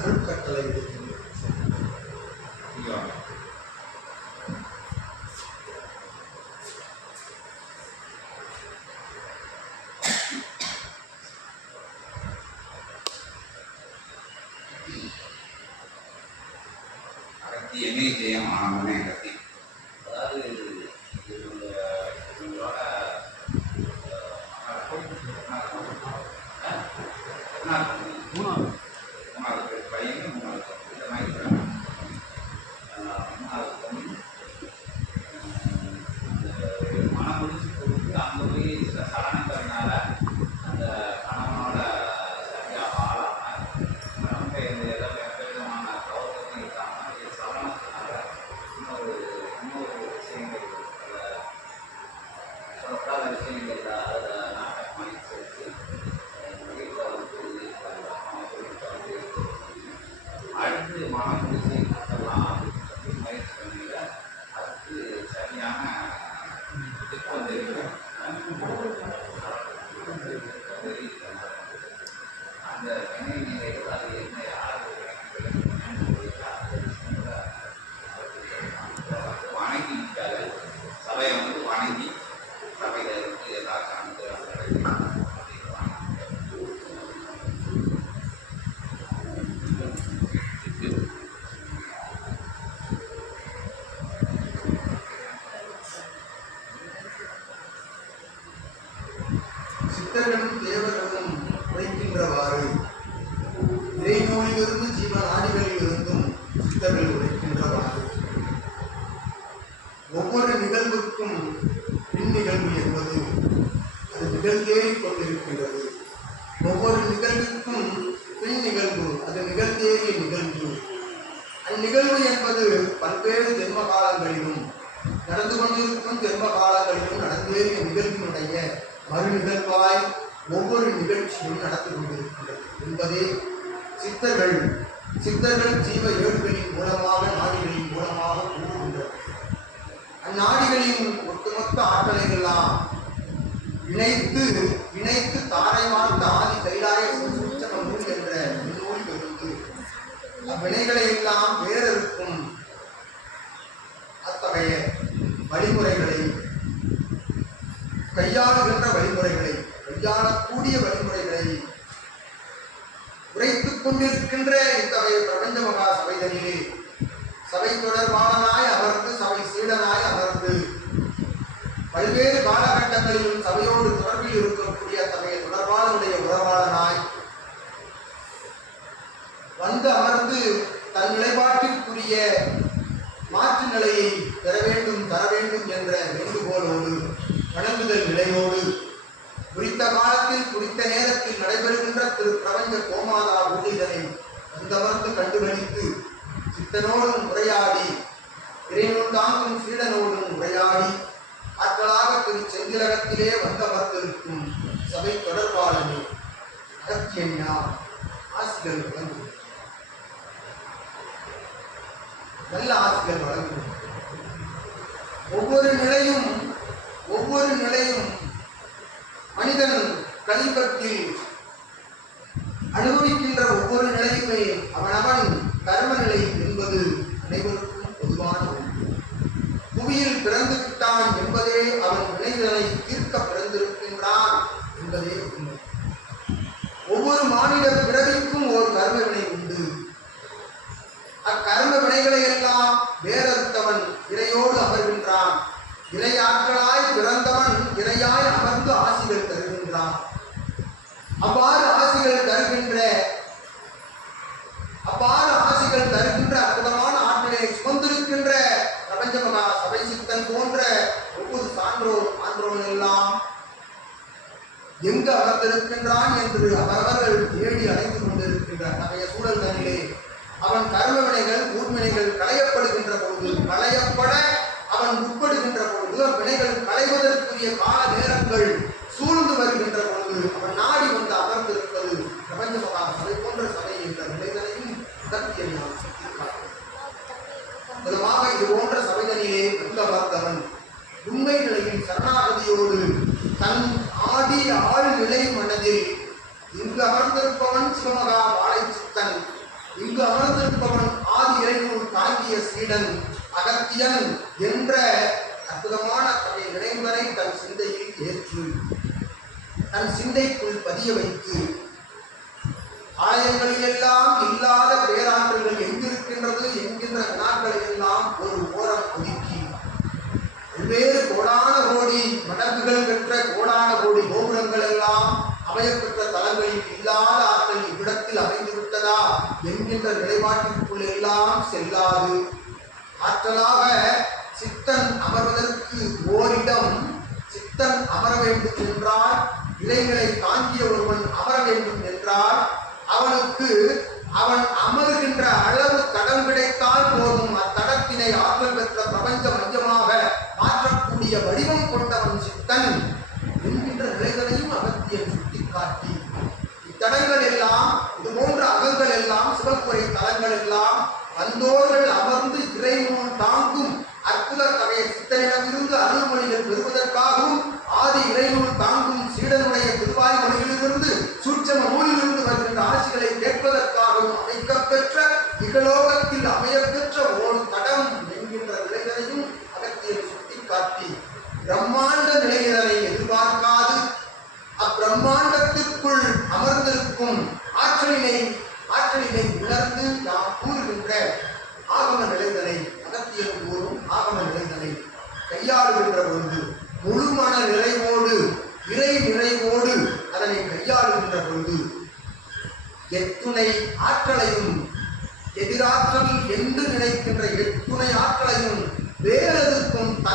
அருட்கட்டளை என்ன ஜெயம் ஆனவனே கத்தி. அதாவது மூணாவது பையன் மூணாவது இந்த மாதிரி மூணாவது பொண்ணு அந்த மனம் முடிச்சு கொடுத்து அங்கே போய் சில சலனங்கிறதுனால அந்த கணவனோட சரியாக ஆளாமல் ரொம்ப எந்த விதமான கௌரவத்தையும் இருக்காமல் சலனத்தினால இன்னொரு விஷயங்கள் சொல்லப்படாத விஷயங்கள் அதை நாட்டகமாக சேர்த்து அடுத்து மனம் முடிச்சு கட்டலாம் அப்படின்னு சொல்லி முயற்சி பண்ணியில் அதுக்கு சரியான திட்டம் தெரியும். அந்த வினை நிலைகள் அது என்ன யார் வணங்கிட்டாங்க. சபையை வந்து வணங்கி சபையில் இருந்து எல்லாருக்கும் அனுப்புகிறாங்க. சித்தர்களும் தேவர்களும் உரைக்கின்றவாறு இறைநூலிலிருந்து ஜீவ நாடிகளிலிருந்தும் சித்தர்கள் உரைக்கின்றவாறு ஒவ்வொரு நிகழ்வுக்கும் பின் நிகழ்வு என்பது அது நிகழ்ந்தேறிக் கொண்டிருக்கின்றது. ஒவ்வொரு நிகழ்வுக்கும் பின் நிகழ்வு அது நிகழ்ந்தேறிய நிகழ்வு. அந்நிகழ்வு என்பது பல்வேறு ஜென்ம காலங்களிலும் நடந்து கொண்டிருக்கும் ஜென்ம காலங்களிலும் நடந்தேறிய நிகழ்வினுடைய மறு நிகழ்வாய் ஒவ்வொரு நிகழ்ச்சியும் நடந்து கொண்டிருக்கின்றது என்பதே சித்தர்கள் ஜீவ ஏடுகளின் மூலமாக நாடிகளின் மூலமாக கூறுகின்றனர். அந்நாடிகளின் ஒட்டுமொத்த ஆற்றலையெல்லாம் இணைத்து தாரை வார்த்த ஆதி கைலாய சூட்சம நூல் என்ற நூல் இருந்து அவ்வினைகளை எல்லாம் வேறறுக்கும் அத்தகைய வழிமுறைகளை கையாளக்கூடிய வழிமுறைகளை உரைத்துக் கொண்டிருக்கின்ற இத்தகைய பிரபஞ்ச மகா சபைதனிலே சபை தொடர்பாளனாய் அமர்ந்து சபை சீடனாய் அமர்ந்து பல்வேறு காலகட்டங்களிலும் சபையோடு தொடர்பில் இருக்கக்கூடிய அத்தகைய தொடர்பாளனுடைய உறவாளனாய் வந்து அமர்ந்து தன் நிலைப்பாட்டிற்குரிய மாற்று நிலையை பெற வேண்டும் தர வேண்டும் என்ற வேண்டுகோளோடு வணங்குதல் நிலையோடு குறித்த காலத்தில் குறித்த நேரத்தில் நடைபெறுகின்ற திரு பிரபஞ்ச கோமாதா ஊழிதனை வந்தமர்ந்து கண்டுகளித்து சித்தனோடும் உரையாடி இறைவன் தாங்கும் சீடனோடும் உரையாடி ஆற்றலாக திரு செந்திலகத்திலே வந்தமர்ந்திருக்கும் சபை தொடர்பாளனே அகத்தியன்னா ஆசிகள் வழங்கும் நல்ல ஆசிகள் வழங்கும். ஒவ்வொரு நிலையும் மனிதன் கலிபத்தில் அனுபவிக்கின்ற ஒவ்வொரு நிலையுமே அவனவன் கர்ம நிலை என்பது அனைவருக்கும் பொதுவான ஒன்று. புவியில் பிறந்து விட்டான் என்பதே அவன் வினைகளை தீர்க்க பிறந்திருக்கின்றான் என்பதே உண்மை. ஒவ்வொரு மாநில பிறவிக்கும் ஒரு கர்ம வினை உண்டு. அக்கர்ம வினைகளை எல்லாம் வேறறுத்தவன் இறையோடு அமர்கின்றான். இறையாற்றலாய் பிறந்தவன் இறையாய் அமர்ந்து ஆசிகள் தருகின்றான். அவ்வாறு ஆசிகள் தருகின்ற அற்புதமான ஆற்றலை சுமந்திருக்கின்ற பிரபஞ்ச மகா சபை சித்தன் போன்ற ஒவ்வொரு சான்றோன் எல்லாம் எங்கு அமர்ந்திருக்கின்றான் என்று அவர்கள் தேடி அடைந்து கொண்டிருக்கின்ற அத்தகைய சூழல்களிலே அவன் கர்ம வினைகள் ஊர்வினைகள் களையப்படுகின்ற பொழுது களையப்பட அவன் உட்படுகின்ற பொழுது வினைகள் களைவதற்குரிய கால நேரங்கள் சூழ்ந்து வருகின்ற பொழுது அவன் நாடி வந்து அமர்ந்திருப்பது பிரபஞ்ச மகா சபை போன்ற சபை என்ற நிலைகளையும் விதமாக இது போன்ற சபைதனிலே வந்தவன் உண்மை நிலையின் சரணாகதியோடு தன் ஆடி ஆள் நிலை மனதில் இங்கு அமர்ந்திருப்பவன் சிவமகா வாழை சித்தன் இங்கு அமர்ந்திருப்பவன் ஆதி இறைநூல் தாங்கிய சீடன் அகத்தியன் என்ற அற்புதமான கதை நினைவரை தன் சிந்தையில் ஏற்று தன் சிந்தைக்குள் பதிய வைத்து ஆலயங்களிலெல்லாம் இல்லாத பேராற்றல்கள் எங்கிருக்கின்றது என்கின்ற வினாக்களை எல்லாம் ஒரு ஓரம் ஒதுக்கி பல்வேறு கோடான கோடி மடங்குகள் பெற்ற கோடான கோடி கோபுரங்கள் எல்லாம் அமையப்பெற்ற தலங்களில் இல்லாத ஆற்றல் இவ்விடத்தில் அமைந்து விட்டதா என்கின்ற நிலைப்பாட்டிற்குள் எல்லாம் செல்லாது ஆற்றலாக சித்தன் அமர்வதற்கு ஓரிடம் சித்தன் அமர வேண்டும் என்றால் இலைகளை தாங்கிய ஒருவன் அமர வேண்டும் என்றால் அவனுக்கு அவன் அமர்கின்ற அளவு தடம் கிடைத்தால் போதும். அத்தடத்தினை ஆற்றல் பெற்ற பிரபஞ்ச மையமாக மாற்றக்கூடிய வடிவம் கொண்டவன் சித்தன் என்கின்ற நிலைகளையும் அகத்தியன் சுட்டிக்காட்டி இத்தடங்கள் எல்லாம் இதுபோன்ற அகங்கள் எல்லாம் சிவப்புரை தலங்கள் எல்லாம் வந்தோர்கள் அமர்ந்து இறைநூல் தாங்கும் அற்புத கதையை சித்தனிடமிருந்து அருள்மொழிகள் பெறுவதற்காகவும் ஆதி இறைநூல் தாங்கும் சீடனுடைய திருவாய் மொழியிலிருந்து சூட்சம நூலிலிருந்து வருகின்ற ஆட்சிகளை கேட்பதற்காகவும் அமைக்கப்பெற்ற இகலோகத்தில் அமையப்பெற்ற ஒரு தடம் என்கின்ற நிலைகளையும் அகத்தியர் சுட்டிக்காட்டி பிரம்மாண்ட நிலைகளை எதிர்பார்க்காது அப்பிரம்மாண்டத்திற்குள் அமர்ந்திருக்கும் ஆற்றலினை உணர்ந்து நாம் கூறுகின்ற ஆகம நிலைகளை அகத்தியர் கூறும் ஆகம நிலைகளை கையாளுகின்ற பொழுது முழு மன நிறைவோடு இறை நிறைவோடு அதனை கையாளுகின்ற பொழுது எத்துணை ஆற்றலையும் எதிராற்றல் என்று நினைக்கின்ற எத்துணை ஆற்றலையும் வேறொரு